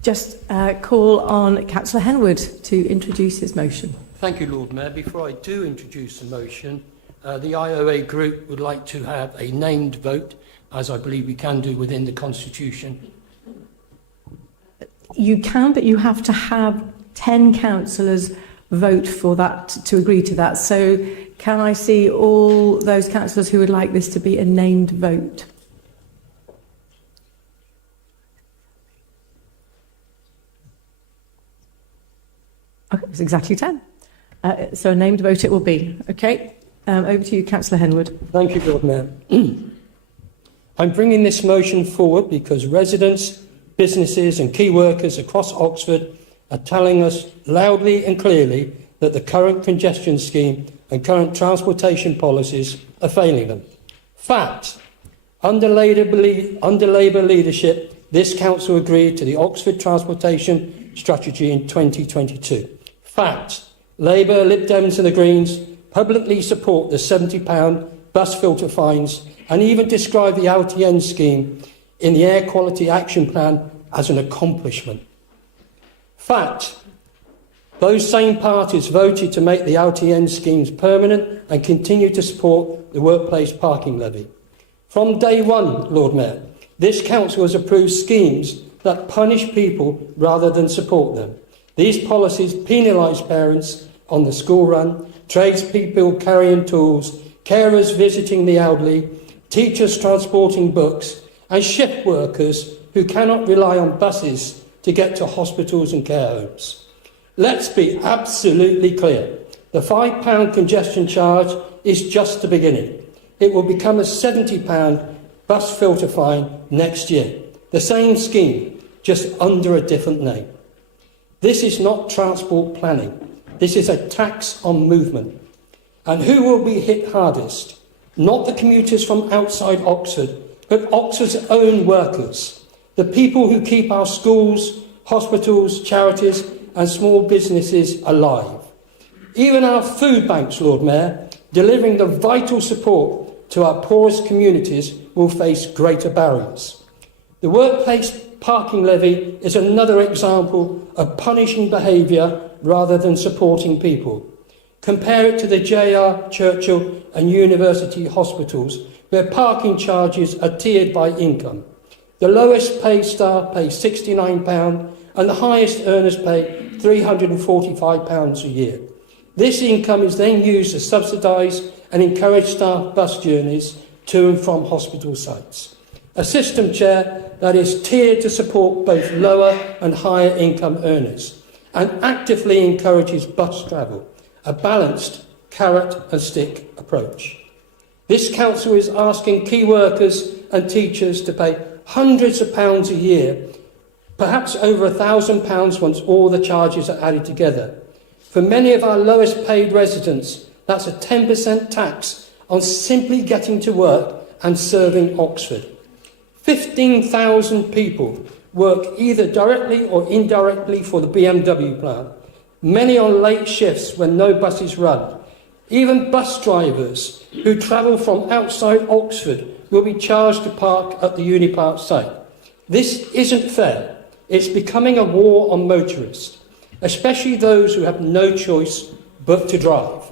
Just call on Cllr Henwood to introduce his motion. Thank you, Lord Mayor. Before I do introduce the motion, the IOA group would like to have a named vote, as I believe we can do within the Constitution. You can, but you have to have 10 councillors vote for that, to agree to that. So can I see all those councillors who would like this to be a named vote? Okay, it's exactly 10. So a named vote it will be. Okay, over to you, Cllr Henwood. Thank you, Lord Mayor. I'm bringing this motion forward because residents, businesses and key workers across Oxford are telling us loudly and clearly that the current congestion scheme and current transportation policies are failing them. Fact, under Labour leadership, this council agreed to the Oxford Transportation Strategy in 2022. Fact, Labour, Lib Dems and the Greens publicly support the £70 bus filter fines and even describe the LTN scheme in the Air Quality Action Plan as an accomplishment. Fact, those same parties voted to make the LTN schemes permanent and continue to support the Workplace Parking Levy. From day one, Lord Mayor, this council has approved schemes that punish people rather than support them. These policies penalise parents on the school run, tradespeople carrying tools, carers visiting the elderly, teachers transporting books, and shift workers who cannot rely on buses to get to hospitals and care homes. Let's be absolutely clear. The £5 congestion charge is just the beginning. It will become a £70 bus filter fine next year. The same scheme, just under a different name. This is not transport planning. This is a tax on movement. And who will be hit hardest? Not the commuters from outside Oxford, but Oxford's own workers. The people who keep our schools, hospitals, charities and small businesses alive. Even our food banks, Lord Mayor, delivering the vital support to our poorest communities will face greater barriers. The Workplace Parking Levy is another example of punishing behaviour rather than supporting people. Compare it to the JR, Churchill and University hospitals, where parking charges are tiered by income. The lowest paid staff pay £69 and the highest earners pay £345 a year. This income is then used to subsidise and encourage staff bus journeys to and from hospital sites. A system, Chair, that is tiered to support both lower and higher income earners and actively encourages bus travel, a balanced carrot and stick approach. This council is asking key workers and teachers to pay hundreds of pounds a year, perhaps over £1,000 once all the charges are added together. For many of our lowest paid residents, that's a 10% tax on simply getting to work and serving Oxford. 15,000 people work either directly or indirectly for the BMW plant, many on late shifts when no buses run. Even bus drivers who travel from outside Oxford will be charged to park at the Unipark site. This isn't fair. It's becoming a war on motorists, especially those who have no choice but to drive.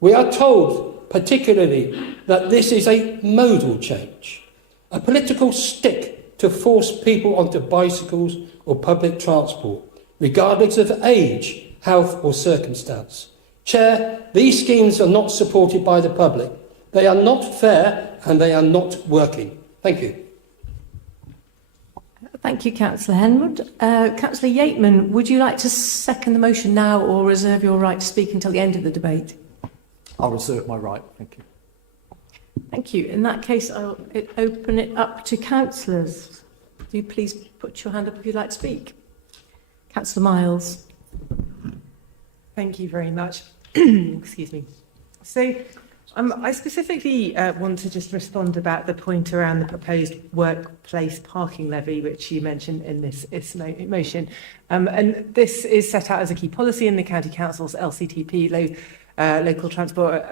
We are told, particularly, that this is a modal change, a political stick to force people onto bicycles or public transport, regardless of age, health or circumstance. Chair, these schemes are not supported by the public. They are not fair and they are not working. Thank you. Thank you, Cllr Henwood. Cllr Yeatman, would you like to second the motion now or reserve your right to speak until the end of the debate? I'll reserve my right. Thank you. Thank you. In that case, I'll open it up to councillors. Do you please put your hand up if you'd like to speak? Councillor Miles. Thank you very much. Excuse me. So I specifically want to just respond about the point around the proposed workplace parking levy, which you mentioned in this motion. And this is set out as a key policy in the County Council's LCTP Local Transport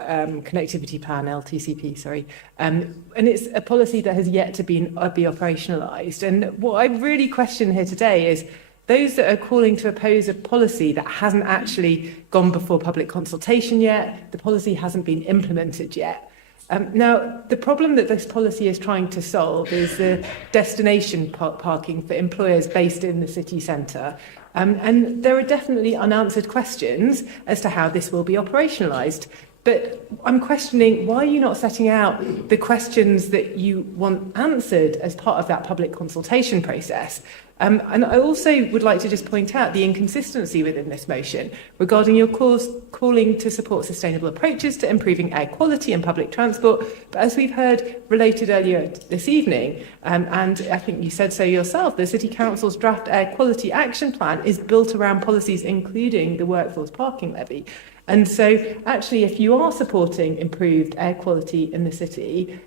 Connectivity Plan, LTCP, sorry. And it's a policy that has yet to be operationalised. And what I really question here today is those that are calling to oppose a policy that hasn't actually gone before public consultation yet, the policy hasn't been implemented yet. Now, the problem that this policy is trying to solve is the destination parking for employers based in the city centre. And there are definitely unanswered questions as to how this will be operationalised. But I'm questioning, why are you not setting out the questions that you want answered as part of that public consultation process? And I also would like to just point out the inconsistency within this motion regarding your calling to support sustainable approaches to improving air quality in public transport. But as we've heard related earlier this evening, and I think you said so yourself, the City Council's draft air quality action plan is built around policies including the Workplace Parking Levy. And so actually, if you are supporting improved air quality in the city,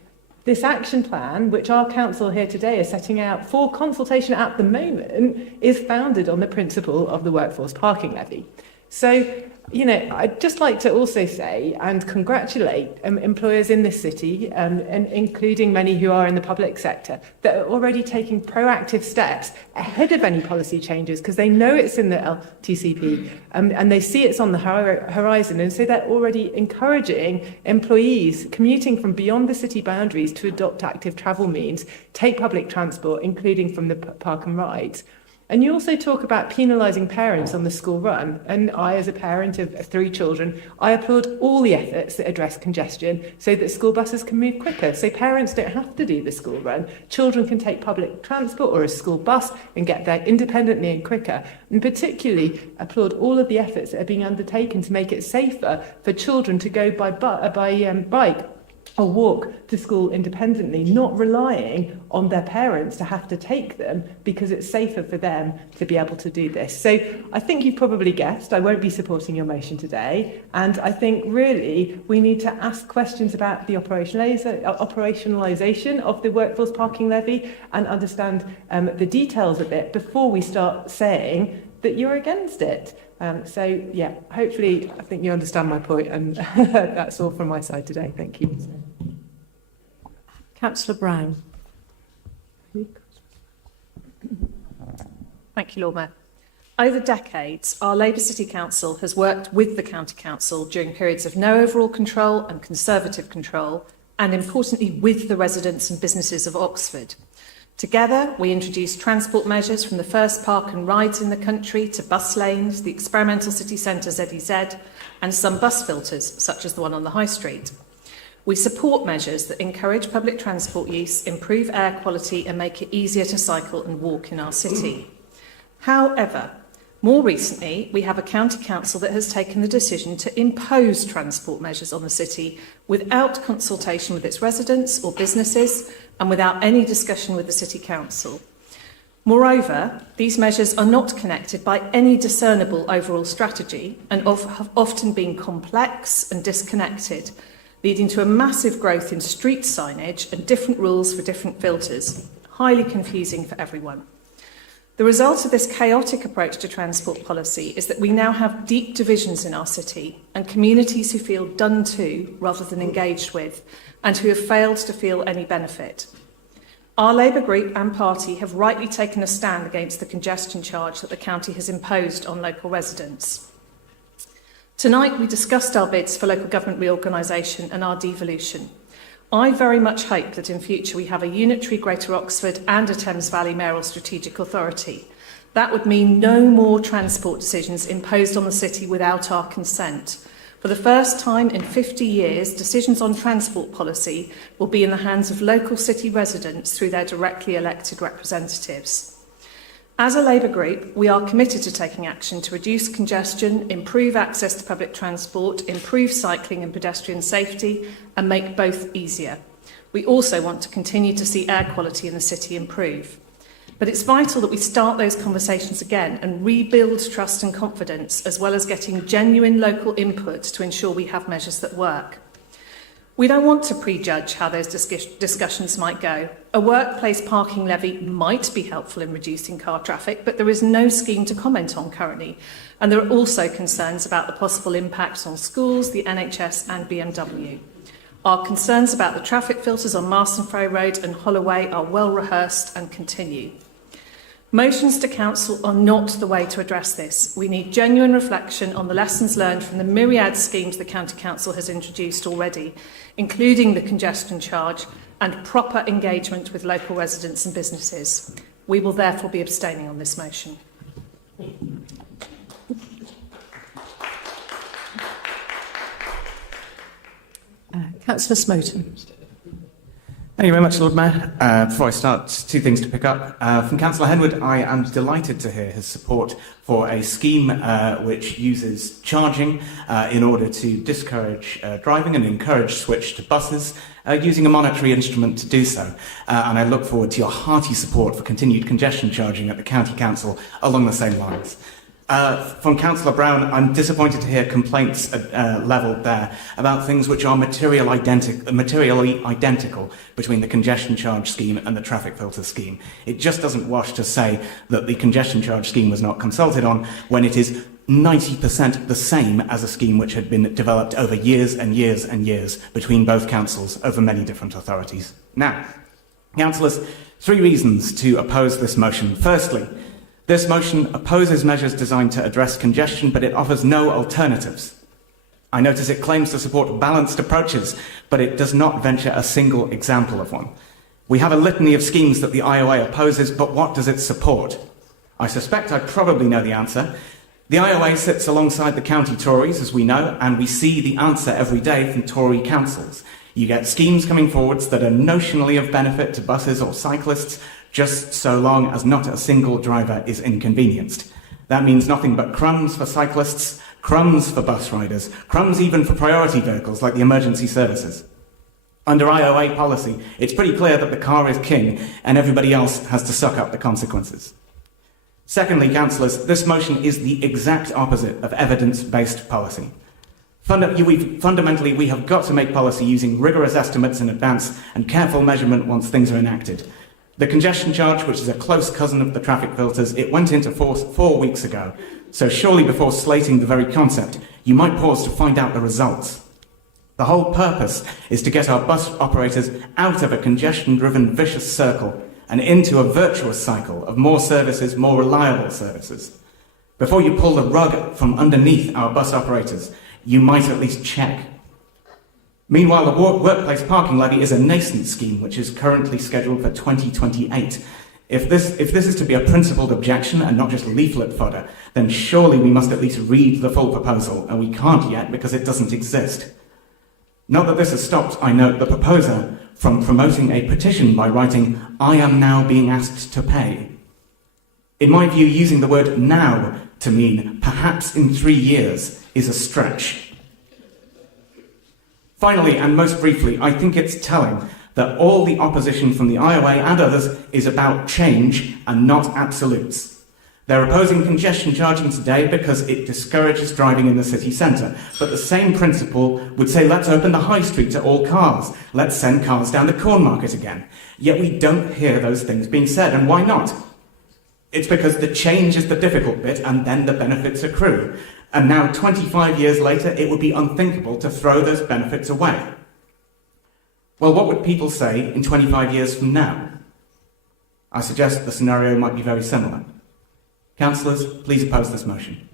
this action plan, which our council here today is setting out for consultation at the moment, is founded on the principle of the Workforce Parking Levy. So, I'd just like to also say and congratulate employers in this city, and including many who are in the public sector, that are already taking proactive steps ahead of any policy changes because they know it's in the LTCP and they see it's on the horizon. And so they're already encouraging employees commuting from beyond the city boundaries to adopt active travel means, take public transport, including from the park and rides. And you also talk about penalising parents on the school run. And I, as a parent of 3 children, I applaud all the efforts that address congestion so that school buses can move quicker. So parents don't have to do the school run. Children can take public transport or a school bus and get there independently and quicker. And particularly applaud all of the efforts that are being undertaken to make it safer for children to go by bike or walk to school independently, not relying on their parents to have to take them because it's safer for them to be able to do this. So I think you've probably guessed I won't be supporting your motion today. And I think really we need to ask questions about the operationalisation of the Workforce Parking Levy and understand the details of it before we start saying that you're against it. Hopefully I think you understand my point, and that's all from my side today. Thank you. Councillor Brown. Thank you, Lord Mayor. Over decades, our Labour City Council has worked with the County Council during periods of no overall control and Conservative control, and importantly with the residents and businesses of Oxford. Together, we introduced transport measures from the first park and rides in the country to bus lanes, the experimental city centre ZEZ, and some bus filters, such as the one on the High Street. We support measures that encourage public transport use, improve air quality, and make it easier to cycle and walk in our city. However, more recently, we have a county council that has taken the decision to impose transport measures on the city without consultation with its residents or businesses and without any discussion with the city council. Moreover, these measures are not connected by any discernible overall strategy and have often been complex and disconnected, leading to a massive growth in street signage and different rules for different filters, highly confusing for everyone. The result of this chaotic approach to transport policy is that we now have deep divisions in our city and communities who feel done to rather than engaged with, and who have failed to feel any benefit. Our Labour group and party have rightly taken a stand against the congestion charge that the county has imposed on local residents. Tonight we discussed our bids for local government reorganisation and our devolution. I very much hope that in future we have a unitary Greater Oxford and a Thames Valley Mayoral Strategic Authority. That would mean no more transport decisions imposed on the city without our consent. For the first time in 50 years, decisions on transport policy will be in the hands of local city residents through their directly elected representatives. As a Labour group, we are committed to taking action to reduce congestion, improve access to public transport, improve cycling and pedestrian safety, and make both easier. We also want to continue to see air quality in the city improve. But it's vital that we start those conversations again and rebuild trust and confidence, as well as getting genuine local input to ensure we have measures that work. We don't want to prejudge how those discussions might go. A workplace parking levy might be helpful in reducing car traffic, but there is no scheme to comment on currently. And there are also concerns about the possible impacts on schools, the NHS and BMW. Our concerns about the traffic filters on Marston Ferry Road and Holloway are well rehearsed and continue. Motions to council are not the way to address this. We need genuine reflection on the lessons learned from the myriad schemes the County Council has introduced already, including the congestion charge, and proper engagement with local residents and businesses. We will therefore be abstaining on this motion. Councillor Smoten. Thank you very much, Lord Mayor. Before I start, two things to pick up. From Cllr Henwood, I am delighted to hear his support for a scheme which uses charging in order to discourage driving and encourage switch to buses, using a monetary instrument to do so. And I look forward to your hearty support for continued congestion charging at the County Council along the same lines. From Councillor Brown, I'm disappointed to hear complaints levelled there about things which are materially identical between the congestion charge scheme and the traffic filter scheme. It just doesn't wash to say that the congestion charge scheme was not consulted on when it is 90% the same as a scheme which had been developed over years and years and years between both councils over many different authorities. Now, councillors, 3 reasons to oppose this motion. Firstly, this motion opposes measures designed to address congestion, but it offers no alternatives. I notice it claims to support balanced approaches, but it does not venture a single example of one. We have a litany of schemes that the IOA opposes, but what does it support? I suspect I probably know the answer. The IOA sits alongside the county Tories, as we know, and we see the answer every day from Tory councils. You get schemes coming forwards that are notionally of benefit to buses or cyclists, just so long as not a single driver is inconvenienced. That means nothing but crumbs for cyclists, crumbs for bus riders, crumbs even for priority vehicles like the emergency services. Under IOA policy, it's pretty clear that the car is king and everybody else has to suck up the consequences. Secondly, councillors, this motion is the exact opposite of evidence-based policy. Fundamentally, we have got to make policy using rigorous estimates in advance and careful measurement once things are enacted. The congestion charge, which is a close cousin of the traffic filters, it went into force 4 weeks ago. So surely before slating the very concept, you might pause to find out the results. The whole purpose is to get our bus operators out of a congestion-driven vicious circle and into a virtuous cycle of more services, more reliable services. Before you pull the rug from underneath our bus operators, you might at least check. Meanwhile, the Workplace Parking Levy is a nascent scheme which is currently scheduled for 2028. If this is to be a principled objection and not just leaflet fodder, then surely we must at least read the full proposal, and we can't yet because it doesn't exist. Not that this has stopped, I note, the proposer from promoting a petition by writing, "I am now being asked to pay." In my view, using the word now to mean perhaps in 3 years is a stretch. Finally, and most briefly, I think it's telling that all the opposition from the IOA and others is about change and not absolutes. They're opposing congestion charging today because it discourages driving in the city centre, but the same principle would say let's open the high street to all cars, let's send cars down the Corn Market again. Yet we don't hear those things being said, and why not? It's because the change is the difficult bit and then the benefits accrue. And now, 25 years later, it would be unthinkable to throw those benefits away. Well, what would people say in 25 years from now? I suggest the scenario might be very similar. Councillors, please oppose this motion.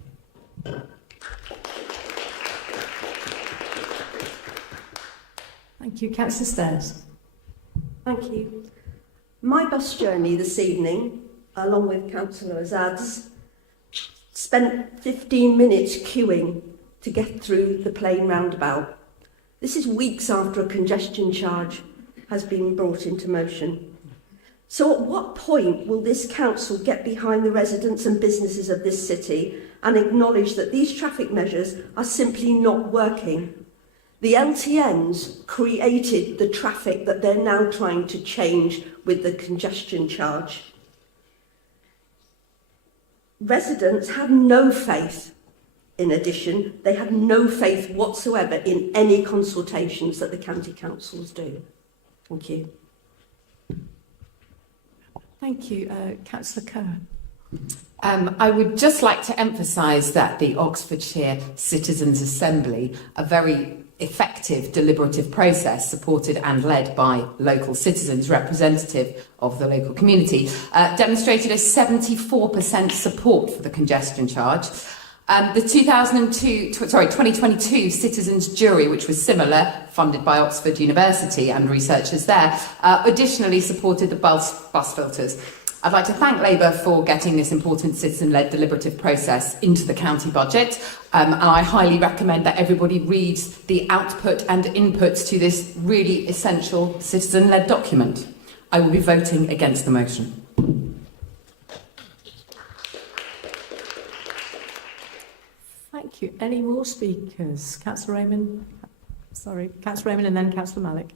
Thank you. Councillor Stairs. Thank you. My bus journey this evening, along with Councillor Azad's, spent 15 minutes queuing to get through the Plain roundabout. This is weeks after a congestion charge has been brought into motion. So at what point will this council get behind the residents and businesses of this city and acknowledge that these traffic measures are simply not working? The LTNs created the traffic that they're now trying to change with the congestion charge. Residents have no faith In addition, they have no faith whatsoever in any consultations that the county councils do. Thank you. Thank you. Councillor Cllr. I would just like to emphasise that the Oxfordshire Citizens' Assembly, a very effective deliberative process supported and led by local citizens, representative of the local community, demonstrated a 74% support for the congestion charge. The 2022 Citizens Jury, which was similar, funded by Oxford University and researchers there, additionally supported the bus filters. I'd like to thank Labour for getting this important citizen-led deliberative process into the county budget, and I highly recommend that everybody reads the output and inputs to this really essential citizen-led document. I will be voting against the motion. Thank you. Any more speakers? Councillor Raymond? Sorry, Councillor Raymond and then Councillor Malik.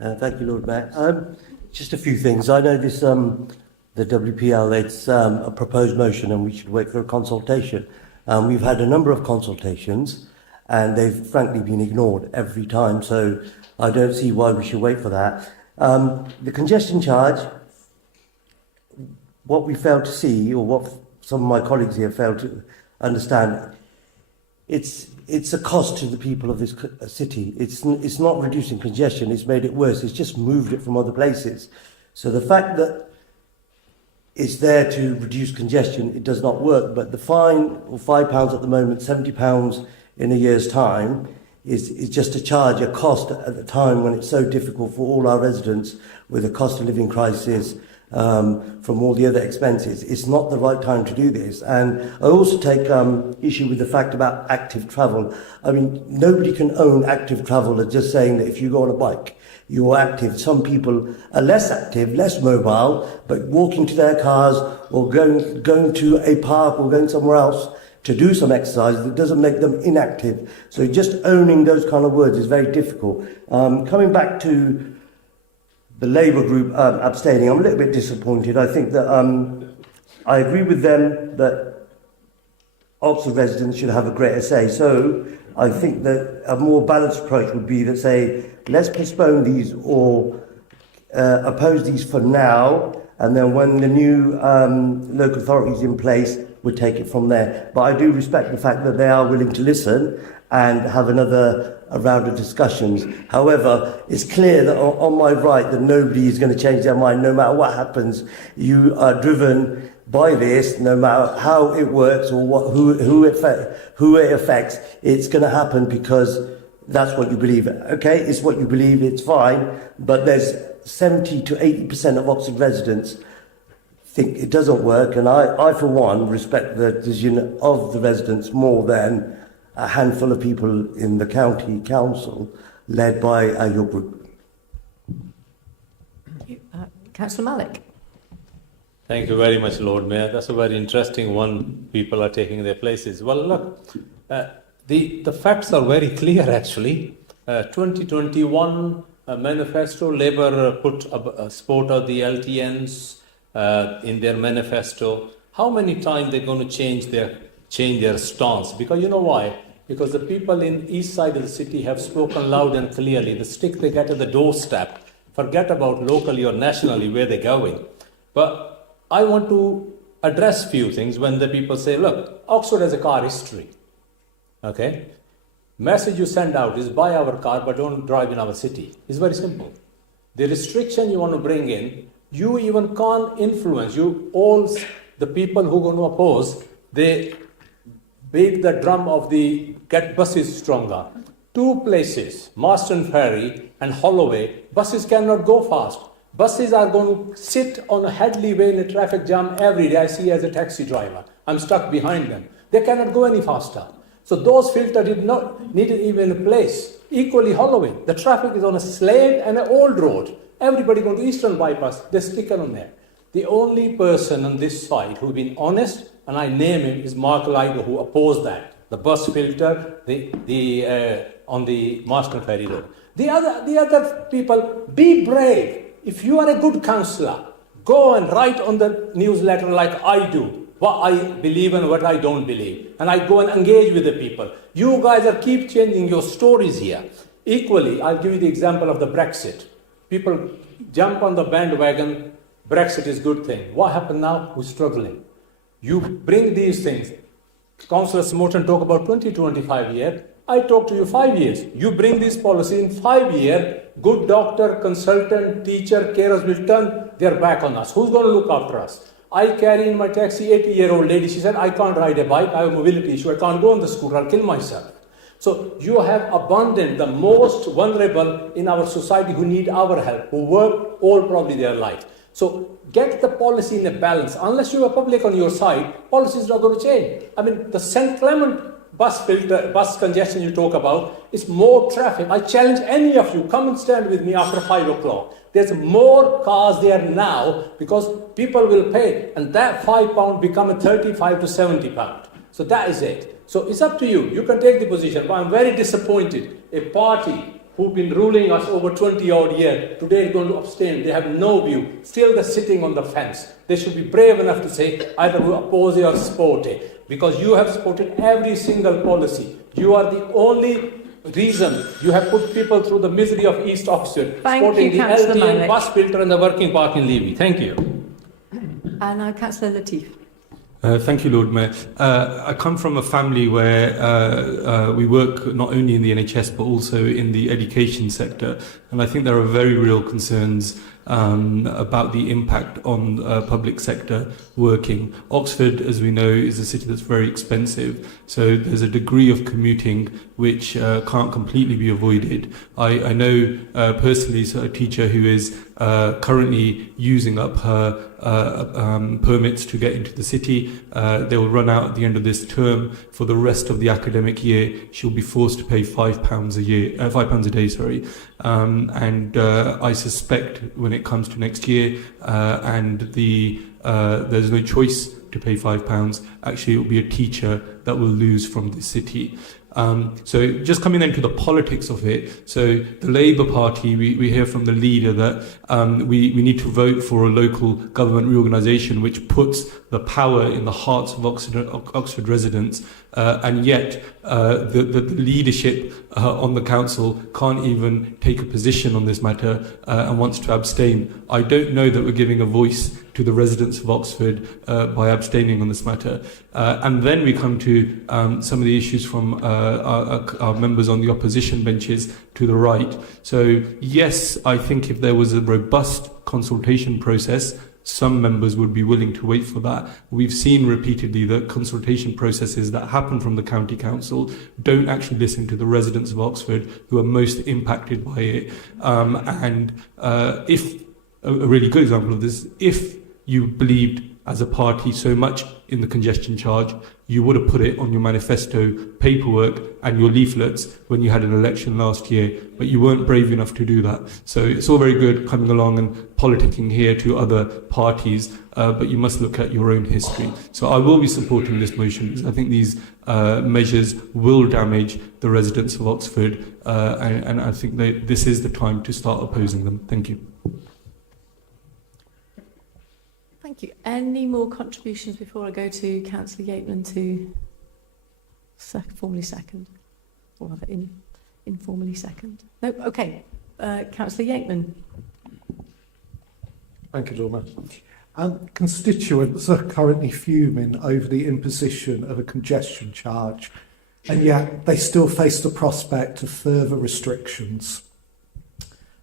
Thank you, Lord Mayor. Just a few things. I know this, the WPL, it's a proposed motion and we should wait for a consultation. We've had a number of consultations and they've frankly been ignored every time, so I don't see why we should wait for that. The congestion charge, what we failed to see, or what some of my colleagues here failed to understand, it's a cost to the people of this city. It's not reducing congestion, it's made it worse, it's just moved it from other places. So the fact that it's there to reduce congestion, it does not work, but the fine, or £5 at the moment, £70 in a year's time, is just a charge, a cost at the time when it's so difficult for all our residents with a cost of living crisis, from all the other expenses. It's not the right time to do this. And I also take issue with the fact about active travel. I mean, nobody can own active travel as just saying that if you go on a bike, you're active. Some people are less active, less mobile, but walking to their cars or going to a park or going somewhere else to do some exercise, that doesn't make them inactive. So just owning those kind of words is very difficult. Coming back to the Labour group abstaining, I'm a little bit disappointed. I think that I agree with them that Oxford residents should have a greater say. So I think that a more balanced approach would be to say, let's postpone these or oppose these for now, and then when the new local authority is in place, we'll take it from there. But I do respect the fact that they are willing to listen and have a round of discussions. However, it's clear that on my right that nobody is going to change their mind no matter what happens. You are driven by this, no matter how it works or who it affects. It's going to happen because that's what you believe. Okay, it's what you believe, it's fine, but there's 70 to 80% of Oxford residents think it doesn't work, and I for one respect the decision of the residents more than a handful of people in the county council led by your group. Councillor Malik. Thank you very much, Lord Mayor. That's a very interesting one. People are taking their places. Well, look, the facts are very clear, actually. 2021 manifesto, Labour put a support of the LTNs in their manifesto. How many times they're going to change their stance? Because you know why? Because the people in east side of the city have spoken loud and clearly. The stick they get at the doorstep, forget about locally or nationally where they're going. But I want to address few things when the people say, look, Oxford has a car history. Okay? Message you send out is buy our car but don't drive in our city. It's very simple. The restriction you want to bring in, you even can't influence. You all, the people who are going to oppose, they beat the drum of the get buses stronger. Two places, Marston Ferry and Holloway, buses cannot go fast. Buses are going to sit on a Headley Way in a traffic jam every day. I see as a taxi driver. I'm stuck behind them. They cannot go any faster. So those filters did not need even a place. Equally Holloway, the traffic is on a Slade and an old road. Everybody going to Eastern Bypass, they stick it on there. The only person on this side who's been honest, and I name him, is Mark Ligo, who opposed that. The bus filter, on the Marston Ferry Road. The other people, be brave. If you are a good councillor, go and write on the newsletter like I do. what I believe and what I don't believe. And I go and engage with the people. You guys are keep changing your stories here. Equally, I'll give you the example of the Brexit. People jump on the bandwagon, Brexit is good thing. What happened now? We're struggling. You bring these things. Councillor Smoton talk about 20-25 years. I talk to you 5 years. You bring this policy in 5 years, good doctor, consultant, teacher, carers will turn their back on us. Who's going to look after us? I carry in my taxi 80-year-old lady. She said, I can't ride a bike. I have a mobility issue. I can't go on the scooter. I'll kill myself. So you have abandoned the most vulnerable in our society who need our help, who work all probably their life. So get the policy in a balance. Unless you have a public on your side, policy is not going to change. I mean, the St. Clement bus congestion you talk about is more traffic. I challenge any of you, come and stand with me after 5 o'clock. There's more cars there now because people will pay. And that £5 become a 35 to 70 pound. So that is it. So it's up to you. You can take the position. But I'm very disappointed. A party who've been ruling us over 20 odd years, today is going to abstain. They have no view. Still they're sitting on the fence. They should be brave enough to say either we oppose it or support it. Because you have supported every single policy. You are the only reason you have put people through the misery of East Oxford, supporting the LTN bus filter and the working parking levy. Thank you. And now Councillor Latif. Thank you, Lord Mayor. I come from a family where we work not only in the NHS but also in the education sector, and I think there are very real concerns about the impact on public sector working. Oxford, as we know, is a city that's very expensive, so there's a degree of commuting which can't completely be avoided. I know personally a teacher who is currently using up her permits to get into the city. They will run out at the end of this term. For the rest of the academic year, she'll be forced to pay £5 a day. Sorry, and I suspect when it comes to next year, and there's no choice to pay £5. Actually, it will be a teacher that will lose from the city. So just coming into the politics of it, so the Labour Party, we hear from the leader that we need to vote for a local government reorganisation which puts the power in the hearts of Oxford residents, and yet the leadership on the council can't even take a position on this matter and wants to abstain. I don't know that we're giving a voice to the residents of Oxford by abstaining on this matter. And then we come to some of the issues from our members on the opposition benches to the right. So yes, I think if there was a robust consultation process, some members would be willing to wait for that. We've seen repeatedly that consultation processes that happen from the county council don't actually listen to the residents of Oxford who are most impacted by it. If a really good example of this, if you believed as a party so much in the congestion charge, you would have put it on your manifesto paperwork and your leaflets when you had an election last year, but you weren't brave enough to do that. So it's all very good coming along and politicking here to other parties, but you must look at your own history. So I will be supporting this motion because I think these measures will damage the residents of Oxford, and I think this is the time to start opposing them. Thank you. Thank you. Any more contributions before I go to Councillor Yeatman to formally second, or rather informally second? No. Okay. Councillor Yeatman. Thank you, Lord Mayor. Constituents are currently fuming over the imposition of a congestion charge, and yet they still face the prospect of further restrictions.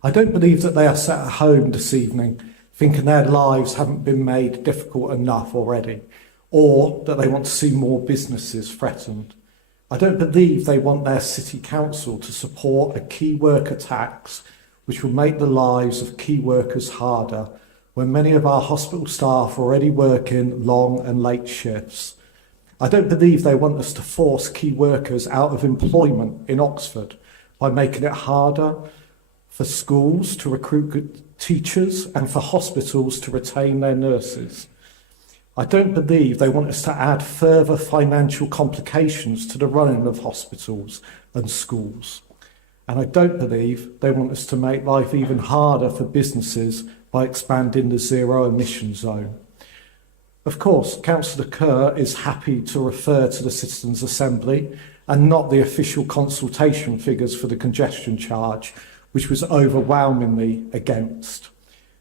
I don't believe that they are sat at home this evening thinking their lives haven't been made difficult enough already, or that they want to see more businesses threatened. I don't believe they want their city council to support a key worker tax which will make the lives of key workers harder when many of our hospital staff are already working long and late shifts. I don't believe they want us to force key workers out of employment in Oxford by making it harder for schools to recruit good teachers and for hospitals to retain their nurses. I don't believe they want us to add further financial complications to the running of hospitals and schools. And I don't believe they want us to make life even harder for businesses by expanding the zero emission zone. Of course, Councillor Cllr is happy to refer to the Citizens' Assembly and not the official consultation figures for the congestion charge, which was overwhelmingly against.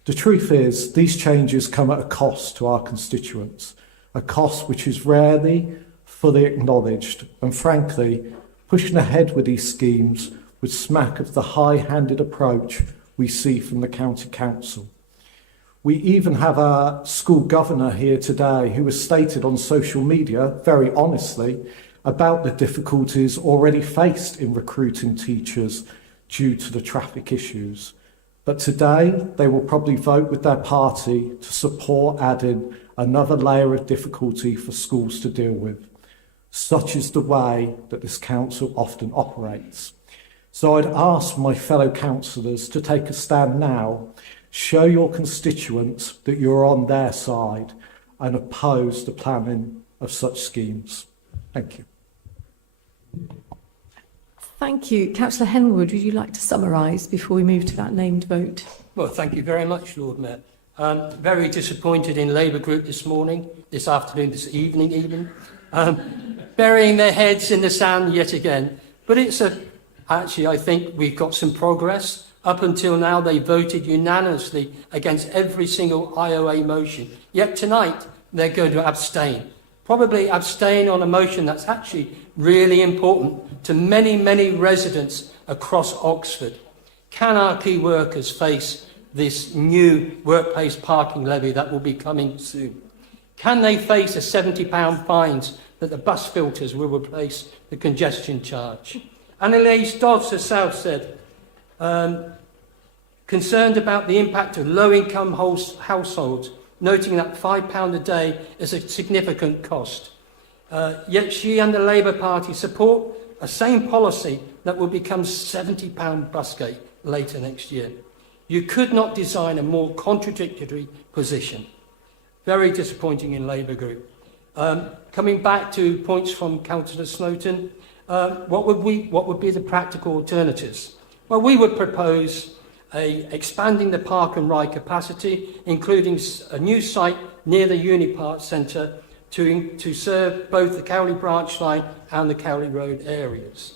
The truth is, these changes come at a cost to our constituents, a cost which is rarely fully acknowledged, and frankly, pushing ahead with these schemes would smack of the high-handed approach we see from the County Council. We even have our school governor here today who has stated on social media, very honestly, about the difficulties already faced in recruiting teachers due to the traffic issues. But today, they will probably vote with their party to support adding another layer of difficulty for schools to deal with. Such is the way that this council often operates. So I'd ask my fellow councillors to take a stand now, show your constituents that you're on their side and oppose the planning of such schemes. Thank you. Thank you. Councillor Henwood, would you like to summarise before we move to that named vote? Well, thank you very much, Lord Mayor. Very disappointed in Labour Group this morning, this afternoon, this evening even, burying their heads in the sand yet again. But actually, I think we've got some progress. Up until now, they voted unanimously against every single IOA motion. Yet tonight, they're going to abstain. Probably abstain on a motion that's actually really important to many, many residents across Oxford. Can our key workers face this new workplace parking levy that will be coming soon? Can they face a £70 fines that the bus filters will replace the congestion charge? Annalise Dodds herself said, concerned about the impact of low-income households, noting that £5 a day is a significant cost. Yet she and the Labour Party support a same policy that will become £70 busgate later next year. You could not design a more contradictory position. Very disappointing in Labour Group. Coming back to points from Councillor Snowton, what would be the practical alternatives? Well, we would propose expanding the park and ride capacity, including a new site near the Unipark Centre to serve both the Cowley branch line and the Cowley Road areas.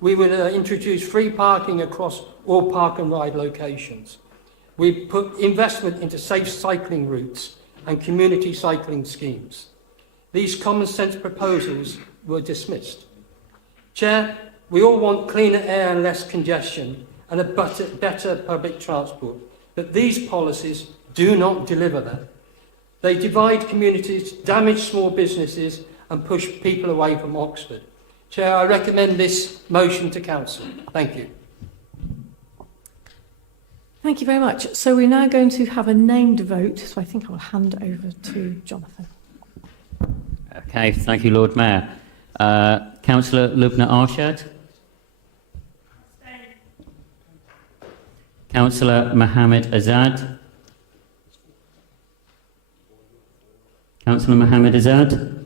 We would introduce free parking across all park and ride locations. We put investment into safe cycling routes and community cycling schemes. These common sense proposals were dismissed. Chair, we all want cleaner air and less congestion and a better public transport, but these policies do not deliver that. They divide communities, damage small businesses and push people away from Oxford. Chair, I recommend this motion to Council. Thank you. Thank you very much. So we're now going to have a named vote, so I think I'll hand over to Jonathan. Okay, thank you, Lord Mayor. Councillor Lubna Arshad. Councillor Mohammed Azad. Councillor Mohammed Azad.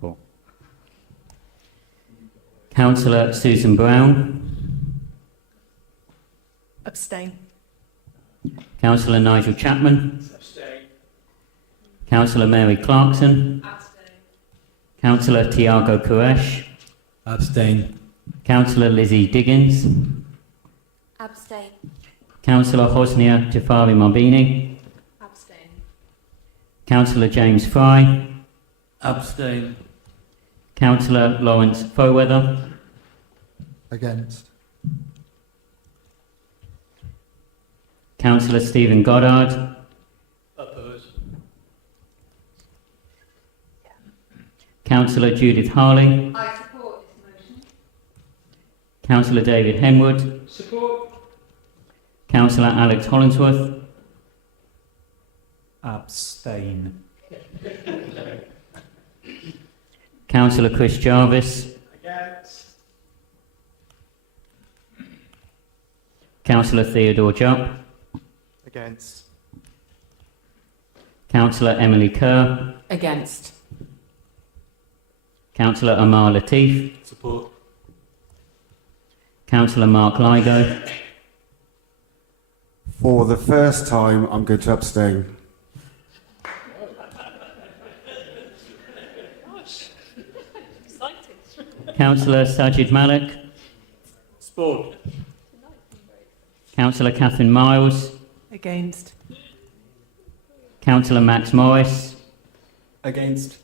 Four. Councillor Susan Brown. Abstain. Councillor Nigel Chapman. Abstain. Councillor Mary Clarkson. Abstain. Councillor Tiago Koresh. Abstain. Councillor Lizzie Diggins. Abstain. Councillor Hosnia Jafari Marbini. Abstain. Councillor James Fry. Abstain. Councillor Lawrence Foweather. Against. Councillor Stephen Goddard. Oppose. Councillor Judith Harley. I support this motion. Councillor David Henwood. Support. Councillor Alex Hollingsworth. Abstain. Councillor Chris Jarvis. Against. Councillor Theodore Jupp. Against. Councillor Emily Kerr. Against. Councillor Amar Latif. Support. Councillor Mark Ligo. For the first time, I'm going to abstain. Councillor Sajid Malik. Sport. Councillor Catherine Miles. Against. Councillor Max Morris. Against.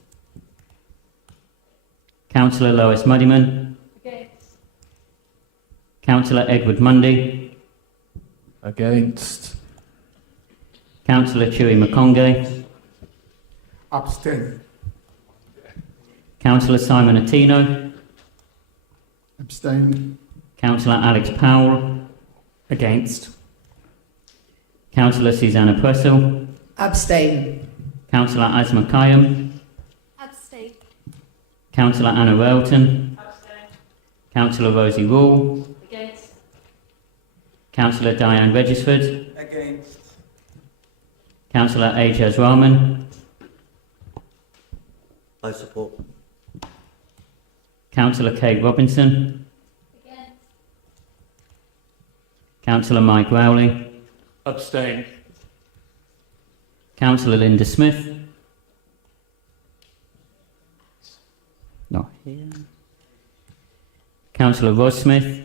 Councillor Lois Muddyman. Against. Councillor Edward Mundy. Against. Councillor Chewy Makonge. Abstain. Councillor Simon Attino. Abstain. Councillor Alex Powell. Against. Councillor Susanna Purcell. Abstain. Councillor Asma Kayam. Abstain. Councillor Anna Welton. Councillor Rosie Rule. Against. Councillor Diane Regisford. Against. Councillor Ajaz Rahman. I support. Councillor Kate Robinson. Against. Councillor Mike Rowley. Abstain. Councillor Linda Smith. Not here. Councillor Ross Smith.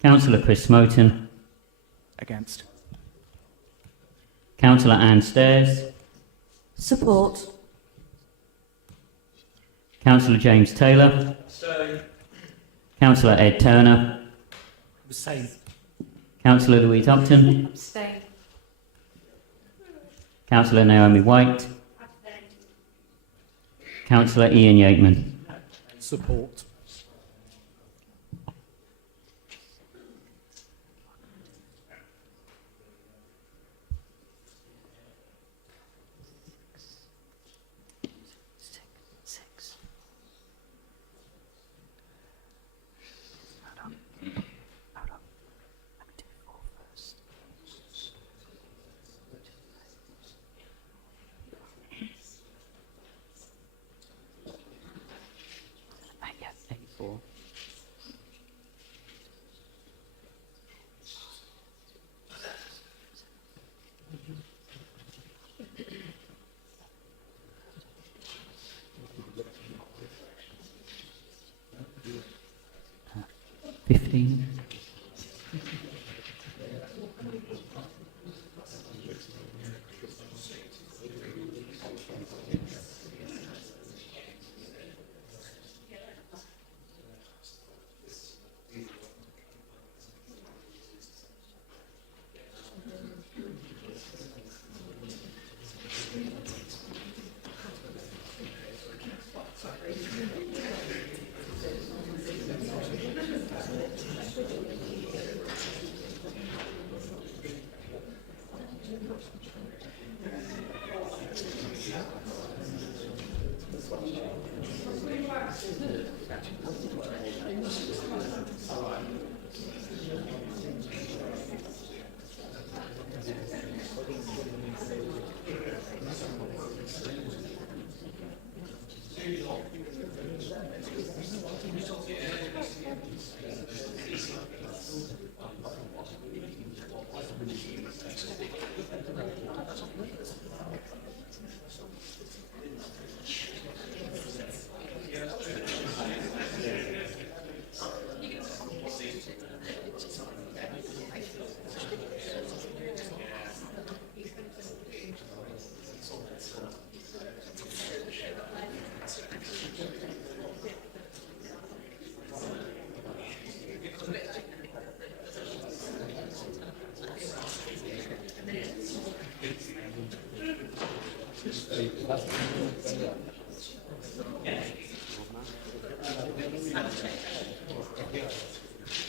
Councillor Chris Smoten. Against. Councillor Anne Stairs. Support. Councillor James Taylor. Councillor Ed Turner. Abstain. Councillor Louise Upton. Abstain. Councillor Naomi White. Councillor Ian Yeatman. Support.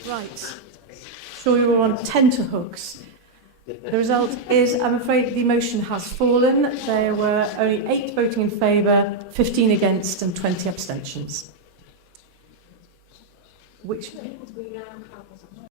Right. Sure you were on tenterhooks. The result is, I'm afraid the motion has fallen. There were only 8 voting in favour, 15 against and 20 abstentions. Which